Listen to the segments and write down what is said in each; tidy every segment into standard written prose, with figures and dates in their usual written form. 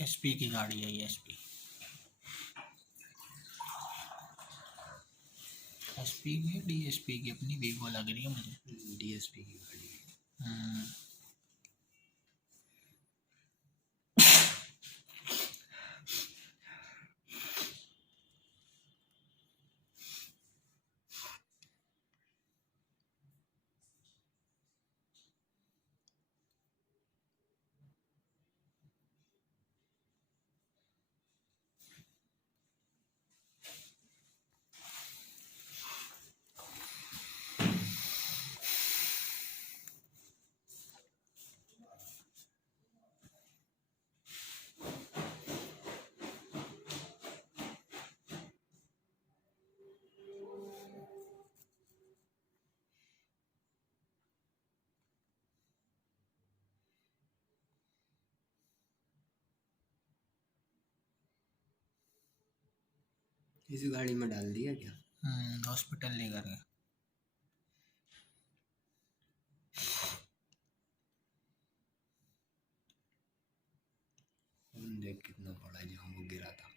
SP की गाड़ी है ये। एसपी की डीएसपी की अपनी वीवो लग रही है मुझे। डीएसपी की गाड़ी है। इस गाड़ी में डाल दिया क्या? हॉस्पिटल लेकर गए। देख कितना बड़ा जहाँ वो गिरा था।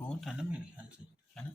बहुत है ना मेरे ख्याल से, है ना।